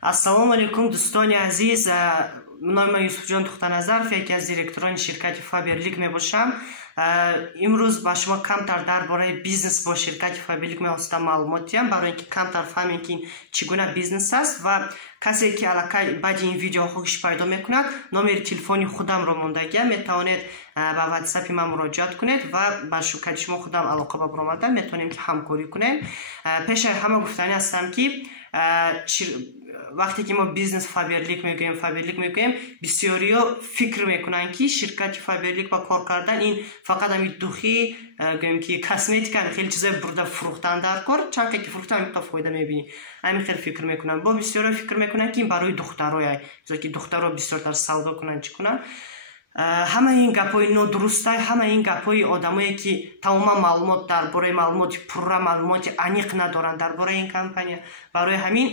Ассалому алейкум, дӯстони азиз. Номи ман Юсуфҷон Тухтаназаров, яке аз директорони ширкати Фаберлик мебошам. Имрӯз ба шумо камтар дар бораи бизнес бо ширкати Фаберлик мехостам маълумот диҳам, барои ин ки камтар фаҳмем ки чӣ гуна бизнес аст ва касе ки аллакай баъди ин видео хоҳиш пайдо мекунад, номери телефони худамро мондагиам, метавонед ба ватсапи ман муроҷиат кунед ва ба ширкати шумо худам алоқа ба баромада метавонем ки ҳамкорӣ кунем. Пешаи ҳама гуфтанӣ ҳастам ки вақте ки мо бизнес Фаберлик мегӯем, бисёриё фикр мекунанд ки ширкати Фаберлик ба кор кардан ин фақат ҳамин духӣ гӯем ки косметика хеле чизои бурда фурӯхтан дар кор, чанд ки фурӯхтан ҳамин фоида мебинӣ. Ҳамин хеле фикр мекунанд. Бо бисёриё фикр мекунанд ки ин барои духтароя, ки духтаро бисёртар савдо кунанд, чӣ кунанд. Ҳама ин гапҳои нодурустай, ҳама ин гапҳои одамое ки тамоман маълумот дар бораи маълумоти пурра, маълумоти аниқ надоранд дар бораи ин компания. Барои ҳамин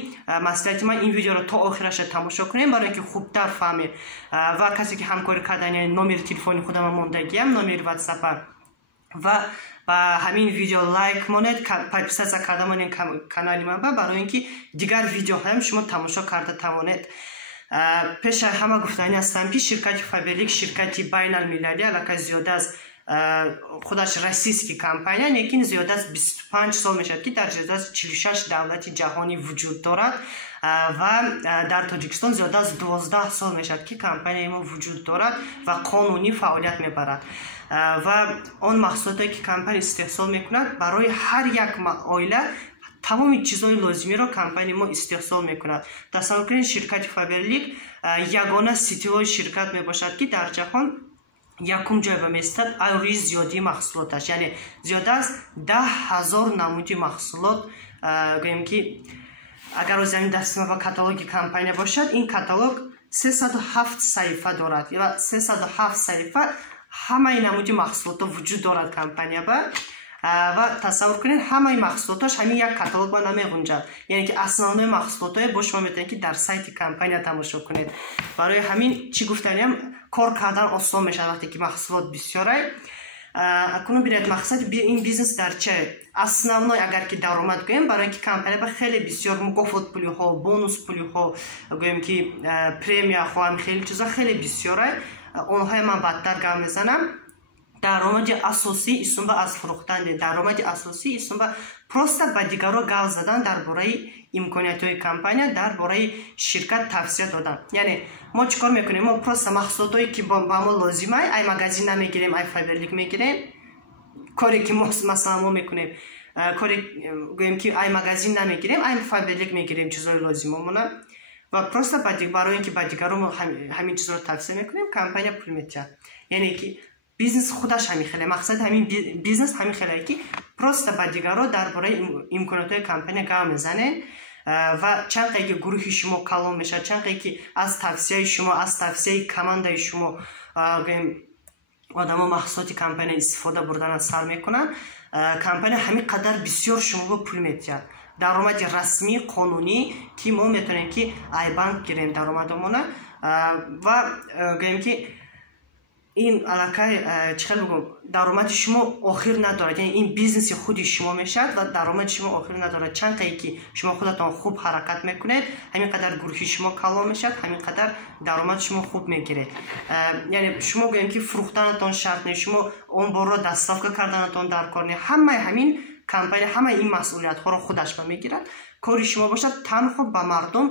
маслиҳати ман ин видеоро то охираша тамошо кунем, барои ин ки хубтар фаҳмем. Ва касе ки ҳамкорӣ кардан номери телефони худам мондагиам, номери ватсапа ва ба ҳамин видео лайк монед, подписатсия карда монед канали ман, барои ин ки дигар видеоҳоям шумо тамошо карда тавонед. Пешаи ҳама гуфтанӣ ҳастам ки ширкати Фаберлик ширкати байналмилалӣ, аллакай зиёда аз худаш российский компания, лекин зиёда аз 25 сол мешавад ки дар зиёда аз 46 давлати ҷаҳонӣ вуҷуд дорад ва дар Тоҷикистон зиёда аз 12 сол мешавад ки компанияи мо вуҷуд дорад ва қонунӣ фаъолият мебарад. Ва он маҳсулоте ки компания истеҳсол мекунад барои ҳар як оила тамоми чизои лозимиро компания мо истеҳсол мекунад. Тасаввур кунед, ширкати Фаберлик ягона ситивои ширкат мебошад ки дар ҷаҳон якум ҷой ба меистад айрӯи зиёдии маҳсулоташ, яъне зиёда аз 10,000 намуди маҳсулот. Гӯем ки агар озамин дасти ма ба каталоги компания бошад, ин каталог 307 саҳифа дорад ва 307 саҳифа ҳамаи намуди маҳсулото вуҷуд дорад компания ба. Ва тасаввур кунед, ҳамаи маҳсулоташ ҳамин як каталог ба намеғунҷад, яъне ки аснонои маҳсулотое бо шумо метавонед ки дар сайти компания тамошо кунед. Барои ҳамин чӣ гуфтаниям, кор кардан осон мешавад вақте ки маҳсулот бисёрай. Акунун бинед мақсади ин бизнес дар чае? Основной агар ки даромад гӯем, барои ин ки компания ба хеле бисёр мукофот пулиҳо, бонус пулиҳо, гӯем ки премияҳо, ҳамин хеле чиза хеле бисёрай. Онҳои ман бадтар гап мезанам. Даромади асосӣ исунба аз фурӯхтан, даромади асосӣ исунба просто ба дигаро гап задан дар бораи имкониятҳои компания, дар бораи ширкат тавсия додан. Яъне мо чӣ кор мекунем? Мо просто маҳсулотое ки ба мо лозимай, ай магазин намегирем, ай Фаберлик мегирем. Коре ки мо масалан мо мекунем, коре гӯем ки ай магазин намегирем, ай Фаберлик мегирем чизои лозимамона ва просто барои ин ки ба дигаро мо ҳамин чизро тавсия мекунем, компания пул метиҳад. Яъне ки бизнес худаш ҳамин хеле, мақсади ҳамин бизнес ҳамин хеле ки просто ба дигаро дар бораи имкониятҳои компания гап мезанем ва чанд қадр ки гурӯҳи шумо калон мешавад, чанд қадр ки аз тавсияи шумо, аз тавсияи командаи шумо одамо маҳсулоти компания истифода бурдана сар мекунанд, компания ҳамин қадар бисёр шуморо пул метиҳад. Даромади расмӣ, қонунӣ ки мо метавонем ки ай банк гирем даромадамона ва гӯем ки ин аллакай чӣ хел бигӯм, даромади шумо охир надорад, яъне ин бизнеси худи шумо мешавад ва даромади шумо охир надорад. Чанд қадр ки шумо худатон хуб ҳаракат мекунед, ҳамин қадар гурӯҳи шумо калон мешавад, ҳамин қадар даромади шумо хуб мегиред. Яъне шумо гӯем ки фурӯхтанатон шарт не, шумо он борро дастсавка карданатон дар кор не, ҳамаи ҳамин компания ҳамаи ин масъулиятҳоро худаш ба мегирад. Кори шумо бошад танҳо ба мардум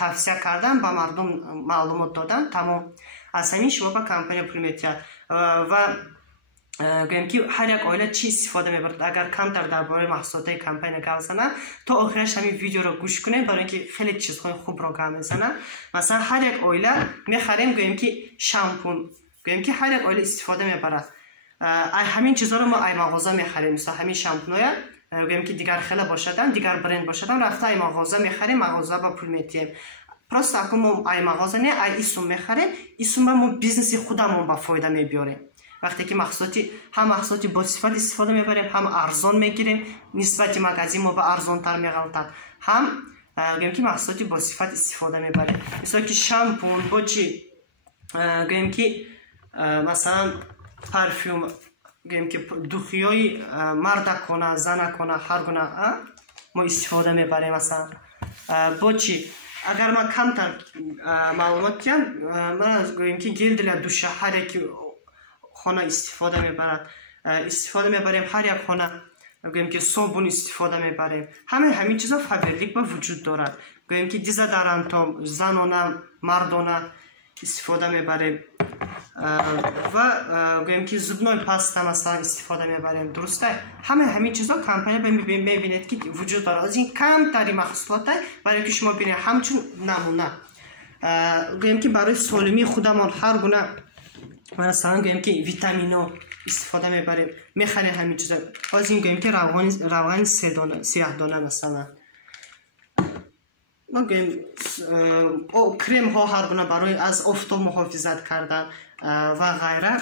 тавсия кардан, ба мардум маълумот додан, тамом. Аз ҳамин шумо ба компания пул метиҳад ва гӯем ки ҳар як оила чӣ истифода мебарад. Агар камтар дар бораи маҳсулотҳои компания гап занам, то охираш ҳамин видеоро гӯш кунед, барои ин ки хеле чизҳои хубро гап мезанам. Масалан, ҳар як оила мехарем, гӯем ки шампун, гӯем ки ҳар як оила истифода мебарад. Ҳамин чизҳоро мо ай мағоза мехарем, мисол ҳамин шампуноя гӯем ки дигар хела бошадан, дигар бренд бошадан, рафта ай мағоза мехарем, мағоза ба пул метиҳем. Просто акун мо ай мағоза не, ай исум мехарем, исумба мо бизнеси худамон ба фоида мебиёрем. Вақте ки ҳам маҳсулоти босифат истифода мебарем, ҳам арзон мегирем, нисбати магазин мо ба арзонтар меғалтад, ҳам гӯем ки маҳсулоти босифат истифода мебарем. Мисол ки шампун бо чӣ, гӯем ки масалан парфюм, гӯем ки духиёи мардакона, занакона, ҳар гуна мо истифода мебарем. Масалан бо чӣ агар ман камтар маълумот диҳам, ман гӯем ки гел для душа ҳар яки хона истифода мебарад. Истифода мебарем ҳар як хона гӯем ки собун истифода мебарем. Ҳамин чизо Faberlic ба вуҷуд дорад. гӯем ки дезодоранто занона, мардона истифода мебарем ва гӯем ки зубной паста масалан истифода мебарем. Дурустай? Ҳамин чизо компания мебинед ки вуҷуд дорад. Аз ин камтари маҳсулотай барои ки шумо бинед. ҳамчун намуна гӯем ки барои солимии худамон ҳар гуна масалан гӯем ки витамино истифода мебарем, мехарем ҳамин чизо. аз ин гӯем ки равғани сиёҳдона масалан кремҳо ҳар гуна барои аз офтоб муҳофизат кардан ва ғайра.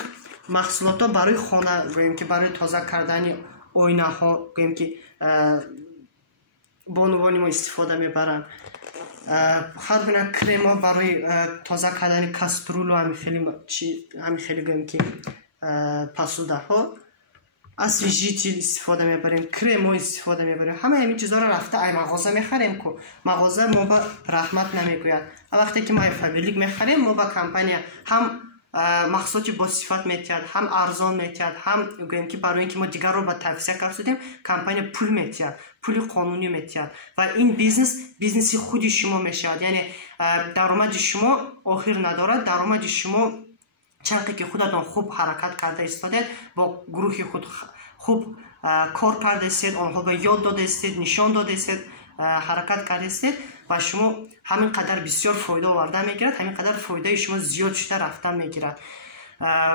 маҳсулотҳо барои хона гӯем ки барои тоза кардани оинаҳо гӯем ки бонувони мо истифода мебаранд. ҳар гуна кремҳо барои тоза кардани каструлу ҳамин хеле гӯем ки посудаҳо. асри житил истифода мебарем, кремҳо истифода мебарем. ҳамин чизоро рафта ай мағоза мехарем ку мағоза мо ба раҳмат намегӯяд. вақте ки мо Faberlic мехарем, мо ба компания ҳам маҳсулоти босифат метиҳад, ҳам арзон метиҳад, ҳам гӯем ки барои ин ки мо дигарро ба тавсия карсидем, компания пул метиҳад, пули қонунӣ метиҳад ва ин бизнеси худи шумо мешавад. яъне даромади шумо охир надорад. даромади шумо чанқе ки худатон хуб ҳаракат карда истодед, бо гурӯҳи худ хуб кор кардастед, онҳо ба ёд додастед, нишон додастед, ҳаракат кардастед, ба шумо ҳамин қадар бисёр фоида оварда мегирад, ҳамин қадар фоидаи шумо зиёд шуда рафта мегирад.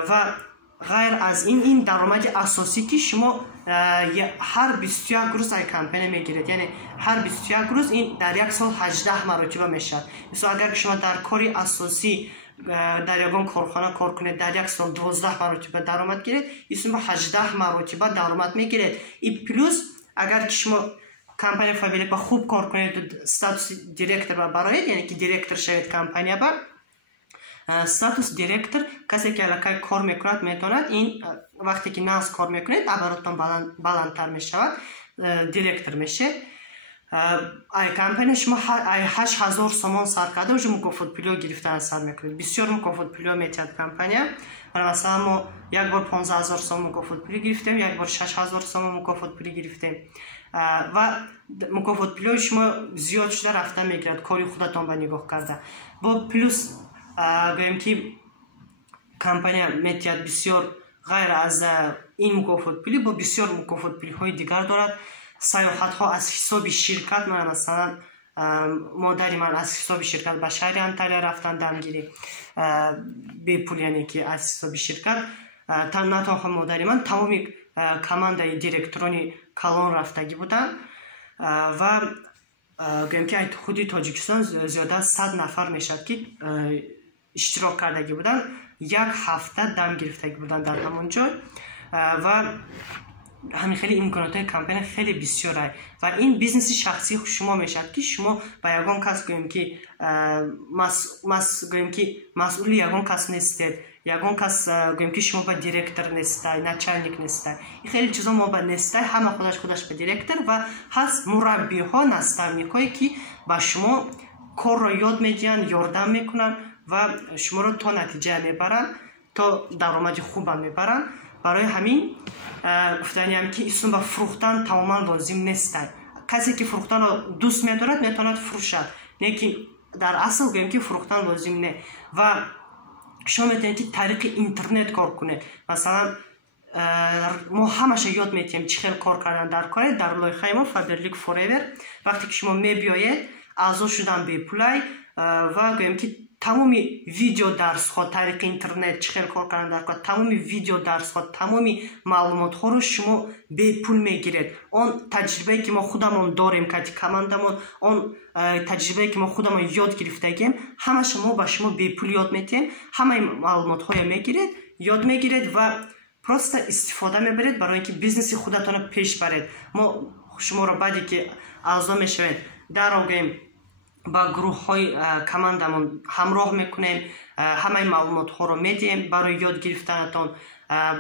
ва ғайр аз ин даромади асосӣ ки шумо ҳар 21 рӯз ай компания мегиред. яъне ҳар 21 рӯз ин дар як сол 18 маротиба мешавад. мисол агар шумо дар кори асосӣ дар ягон корхона кор кунед, дар як сол 12 маротиба даромад гиред, ин 18 маротиба даромад мегиред. и плюс агар ки шумо компания Faberlic ба хуб кор кунед, статуси директор ба бароед, яъне ки директор шавед компания ба статус директор, касе ки аллакай кор мекунад метавонад ин вақте ки нағз кор мекунед оборотон баландтар мешавад, директор мешед. ай компания шумо 8000 сомон сар карда уже мукофотпулё гирифтан сар мекунед. бисёр мукофотпулё метиҳад компания. масалан мо як бор 15000 сомон мукофотпулӣ гирифтем, як бор 6000 сомон мукофотпулӣ гирифтем ва мукофотпулёи шумо зиёд шуда рафта мегирад кори худатон ба нигоҳ карда. бо плюс гӯем ки компания метиҳад бисёр ғайр аз ин мукофотпулӣ бо бисёр мукофотпулиҳои дигар дорад. саёҳатҳо аз ҳисоби ширкат, ман масалан модари ман аз ҳисоби ширкат ба шаҳри Анталия рафтан дамгирӣ бепул, яъне ки аз ҳисоби ширкат. на танҳо модари ман, тамоми командаи директорони калон рафтагӣ буданд ва гӯем ки худи Тоҷикистон зиёда аз 100 нафар мешавад ки иштирок кардагӣ буданд. як ҳафта дам гирифтагӣ буданд дар ҳамон ҷой ва ҳамин хеле имконотҳои компания хеле бисёрай ва ин бизнеси шахсии шумо мешавад ки шумо ба ягон кас гӯем ки масъули ягон кас нестед, ягон кас гӯем ки шумо ба директор нестай, начальник нестай. ин хеле чизо мо ба нестай, ҳама худаш ба директор ва ҳаст мураббиҳо, наставникҳое ки ба шумо корро ёд медиҳанд, ёрдам мекунанд ва шуморо то натиҷа мебаранд, то даромади хубам мебаранд. барои ҳамин гуфтаниам ки исм ба фурӯхтан тамоман лозим нестай. касе ки фурӯхтанро дӯст медорад метавонад фурӯшад, не ки дар асл гӯем ки фурӯхтан лозим не. ва шумо метавонед ки тариқи интернет кор кунед. масалан мо ҳамаша ёд метиҳем чӣ хел кор кардан дар коре. дар лоиҳаи мо Faberlic Forever вақте ки шумо мебиёед аъзо шудан бепулай ва гӯем ки тамоми видео дарсҳо тариқи интернет чӣ хел кор кардан дар кор, тамоми видео дарсҳо, тамоми маълумотҳоро шумо бепул мегиред. он таҷрибае ки мо худамон дорем, кати командамон, он таҷрибае ки мо худамон ёд гирифтагием, ҳамаша мо ба шумо бепул ёд метиҳем. ҳамаи маълумотҳоро мегиред, ёд мегиред ва просто истифода мебаред барои ин ки бизнеси худатонро пеш баред. мо шуморо баъде ки аъзо мешавед дарогем با گروه‌های کاماندمون همراه میکنیم، همه معلومات‌ها رو میدیم برای یاد گرفتنتون،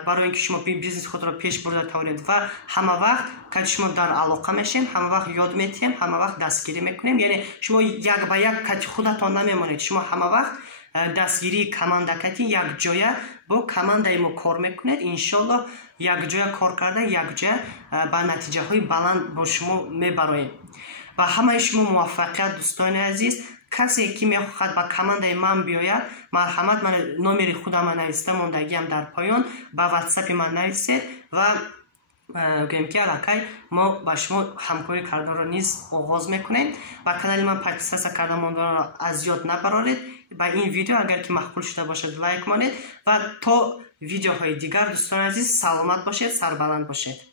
برای اینکه شما بیزنس خود را پیش برده توانید و همه وقت که شما در علاقه میشیم همه وقت یاد میتیم، همه وقت دستگیری میکنیم. یعنی شما یک به یک که خودتان نمیمونید، شما همه وقت دستگیری کماندکتی یک جای با کماندای ما کار میکنید. انشالله یک جای کار کرده یک جای با نتیجه های بلند با شما میبراییم. و همه شما موفقیت دوستان عزیز. کسی که میخواهد با کماندای من بیاید، مرحمت، من نمره خودم نوشته ماندگی هم در پایان، با واتساپ من نویسید و گویم که علاقه ما با شما همکاری کردن را نیز آغاز میکنیم. و کانال من پاکستان کردن ماندن را از یاد نبرارید. با این ویدیو اگر که مقبول شده باشد لایک مانید و تا ویدیوهای دیگر دوستان عزیز سلامت باشید، سربلند باشید.